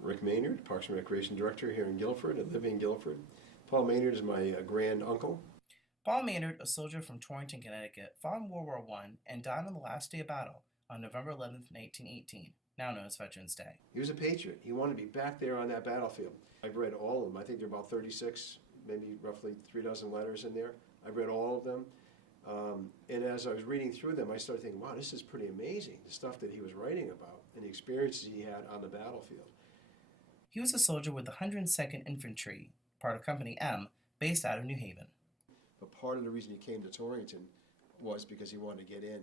Rick Maynard, Parks and Recreation Director here in Guilford. I live in Guilford. Paul Maynard is my grand uncle. Paul Maynard, a soldier from Torrington, Connecticut, fought in World War I and died on the last day of battle on November 11, 1918, now known as Veterans Day. He was a patriot. He wanted to be back there on that battlefield. I've read all of them. I think there are about 36, maybe roughly 3 dozen letters in there. I've read all of them. And as I was reading through them, I started thinking, wow, this is pretty amazing, the stuff that he was writing about and the experiences he had on the battlefield. He was a soldier with the 102nd Infantry, part of Company M, based out of New Haven. But part of the reason he came to Torrington was because he wanted to get in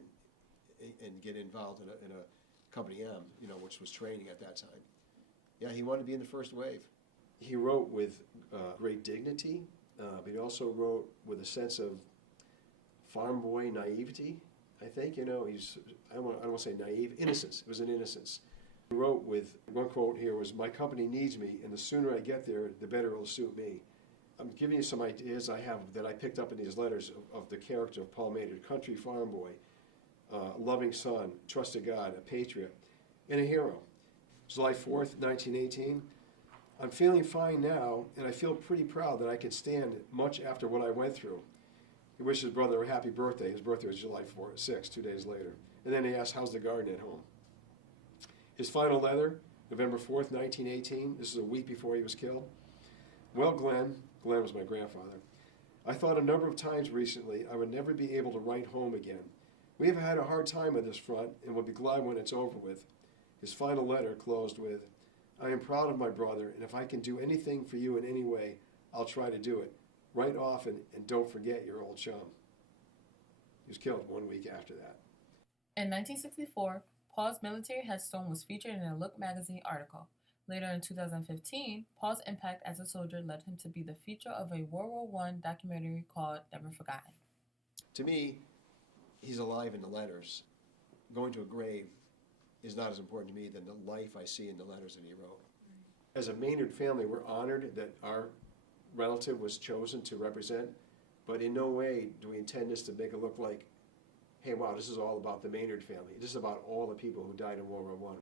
and get involved in a Company M, which was training at that time. Yeah, he wanted to be in the first wave. He wrote with great dignity, but he also wrote with a sense of farm boy naivety, I think. I don't want to say naive, innocence. It was an innocence. He wrote with, one quote here was, "My company needs me, and the sooner I get there, the better it'll suit me." I'm giving you some ideas I have that I picked up in these letters of the character of Paul Maynard, country farm boy, loving son, trusted God, a patriot, and a hero. July 4th, 1918. I'm feeling fine now, and I feel pretty proud that I can stand much after what I went through. He wished his brother a happy birthday. His birthday was July 6th, 2 days later. And then he asked, how's the garden at home? His final letter, November 4th, 1918. This is a week before he was killed. Well, Glenn was my grandfather, I thought a number of times recently I would never be able to write home again. We have had a hard time on this front and will be glad when it's over with. His final letter closed with, I am proud of my brother, and if I can do anything for you in any way, I'll try to do it. Write often, and don't forget your old chum. He was killed 1 week after that. In 1964, Paul's military headstone was featured in a Look magazine article. Later in 2015, Paul's impact as a soldier led him to be the feature of a World War I documentary called Never Forgotten. To me, he's alive in the letters. Going to a grave is not as important to me than the life I see in the letters that he wrote. As a Maynard family, we're honored that our relative was chosen to represent, but in no way do we intend this to make it look like, hey, wow, this is all about the Maynard family. This is about all the people who died in World War I.